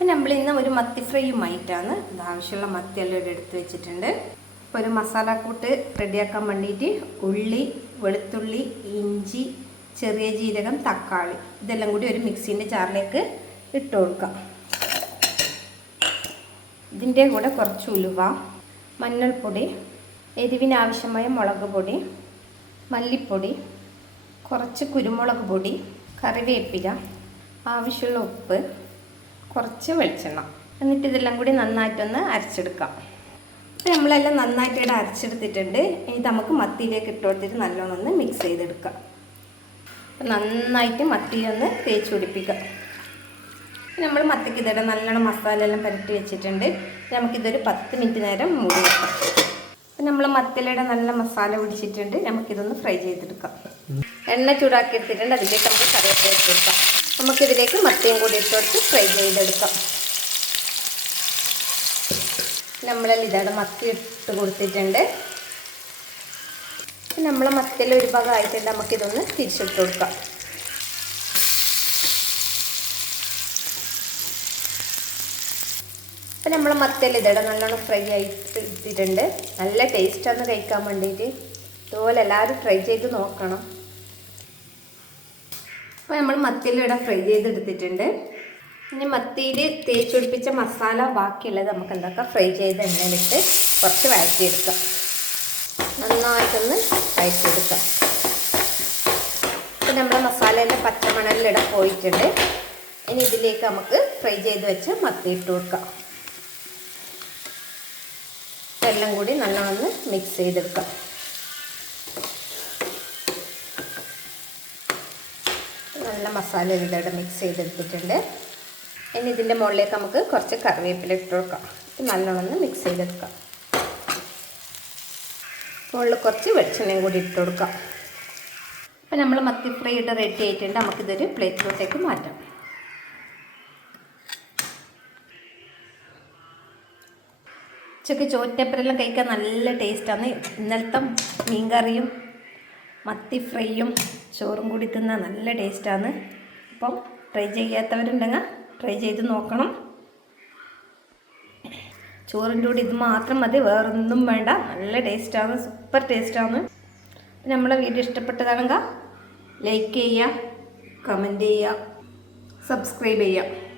അപ്പോൾ നമ്മൾ ഇന്ന് ഒരു മത്തി ഫ്രൈയുമായിട്ടാണ് ആവശ്യമുള്ള മത്തിയെല്ലാം ഇവിടെ എടുത്ത് വെച്ചിട്ടുണ്ട്. അപ്പോൾ ഒരു മസാലക്കൂട്ട് റെഡിയാക്കാൻ വേണ്ടിയിട്ട് ഉള്ളി, വെളുത്തുള്ളി, ഇഞ്ചി, ചെറിയ ജീരകം, തക്കാളി ഇതെല്ലാം കൂടി ഒരു മിക്സിൻ്റെ ജാറിലേക്ക് ഇട്ട് കൊടുക്കാം. ഇതിൻ്റെ കൂടെ കുറച്ച് ഉലുവ, മഞ്ഞൾപ്പൊടി, എരിവിനാവശ്യമായ മുളക് പൊടി, മല്ലിപ്പൊടി, കുറച്ച് കുരുമുളക് പൊടി, കറിവേപ്പില, ആവശ്യമുള്ള ഉപ്പ്, കുറച്ച് വെളിച്ചെണ്ണ. എന്നിട്ട് ഇതെല്ലാം കൂടി നന്നായിട്ടൊന്ന് അരച്ചെടുക്കാം. അപ്പോൾ നമ്മളെല്ലാം നന്നായിട്ട് ഇവിടെ അരച്ചെടുത്തിട്ടുണ്ട്. ഇനി നമുക്ക് മത്തിയിലേക്ക് ഇട്ട് കൊടുത്തിട്ട് നല്ലോണം ഒന്ന് മിക്സ് ചെയ്തെടുക്കാം. അപ്പോൾ നന്നായിട്ട് മത്തിയൊന്ന് തേച്ച് പിടിപ്പിക്കാം. നമ്മൾ മത്തിക്ക് ഇതിടെ നല്ലോണം മസാല എല്ലാം പുരട്ടി വെച്ചിട്ടുണ്ട്. നമുക്കിതൊരു 10 മിനിറ്റ് നേരം മൂടി വെക്കാം. അപ്പോൾ നമ്മൾ മത്തിയിലൂടെ നല്ല മസാല പിടിച്ചിട്ടുണ്ട്. നമുക്കിതൊന്ന് ഫ്രൈ ചെയ്തെടുക്കാം. എണ്ണ ചൂടാക്കി എടുത്തിട്ടുണ്ട്. അതിലേക്ക് നമുക്ക് കറിവേപ്പില ഇട്ട് കൊടുക്കാം. നമുക്കിതിലേക്ക് മത്തിയും കൂടി ഇട്ട് കൊടുത്ത് ഫ്രൈ ചെയ്തെടുക്കാം. നമ്മളെല്ലാം ഇതാണ് മത്തി ഇട്ട് കൊടുത്തിട്ടുണ്ട്. നമ്മൾ മത്തിയിൽ ഒരു ഭാഗം ആയിട്ടുണ്ട്. നമുക്കിതൊന്ന് തിരിച്ചിട്ട് കൊടുക്കാം. അപ്പം നമ്മൾ മത്തിയിൽ ഇതടെ നല്ലോണം ഫ്രൈ ആയിട്ട് എടുത്തിട്ടുണ്ട്. നല്ല ടേസ്റ്റാണ് കഴിക്കാൻ വേണ്ടിയിട്ട്. ഇതുപോലെ എല്ലാവരും ട്രൈ ചെയ്ത് നോക്കണം. അപ്പോൾ നമ്മൾ മത്തിയിൽ ഇവിടെ ഫ്രൈ ചെയ്തെടുത്തിട്ടുണ്ട്. ഇനി മത്തിയിൽ തേച്ച് പിടിപ്പിച്ച മസാല ബാക്കിയുള്ളത് നമുക്ക് എന്താക്കാം ഫ്രൈ ചെയ്ത എണ്ണയിലിട്ട് കുറച്ച് വഴറ്റിയെടുക്കാം. നന്നായിട്ടൊന്ന് വഴറ്റിയെടുക്കാം. അപ്പോൾ നമ്മുടെ മസാലേൻ്റെ പച്ചമണലിലിട പോയിട്ടുണ്ട്. ഇനി ഇതിലേക്ക് നമുക്ക് ഫ്രൈ ചെയ്ത് വെച്ച് മത്തി ഇട്ട് കൊടുക്കാം. എല്ലാം കൂടി നല്ലോണം മിക്സ് ചെയ്തെടുക്കാം. നല്ല മസാല ഇതിലൂടെ മിക്സ് ചെയ്തെടുത്തിട്ടുണ്ട്. ഇനി ഇതിൻ്റെ മുകളിലേക്ക് നമുക്ക് കുറച്ച് കറിവേപ്പില ഇട്ട് കൊടുക്കാം. നല്ലോണം മിക്സ് ചെയ്തെടുക്കാം. മുകളിൽ കുറച്ച് വെളിച്ചെണ്ണയും കൂടി ഇട്ട് കൊടുക്കാം. അപ്പോൾ നമ്മൾ മത്തി ഫ്രൈ ഇട്ട് റെഡി ആയിട്ടുണ്ട്. നമുക്കിതൊരു പ്ലേറ്റിലോട്ടേക്ക് മാറ്റാം. ഉച്ചയ്ക്ക് ചോറ്റപ്പരെല്ലാം കഴിക്കാൻ നല്ല ടേസ്റ്റാണ്. ഇന്നലത്തെ മീൻകറിയും മത്തി ഫ്രൈയും ചോറും കൂടി തിന്നാൽ നല്ല ടേസ്റ്റാണ്. അപ്പം ട്രൈ ചെയ്യാത്തവരുണ്ടെങ്കിൽ ട്രൈ ചെയ്ത് നോക്കണം. ചോറിൻ്റെ കൂടി ഇത് മാത്രം മതി, വേറൊന്നും വേണ്ട. നല്ല ടേസ്റ്റാണ്, സൂപ്പർ ടേസ്റ്റാണ്. നമ്മളെ വീഡിയോ ഇഷ്ടപ്പെട്ടതാണെങ്കിൽ ലൈക്ക് ചെയ്യുക, കമൻറ്റ് ചെയ്യുക, സബ്സ്ക്രൈബ് ചെയ്യുക.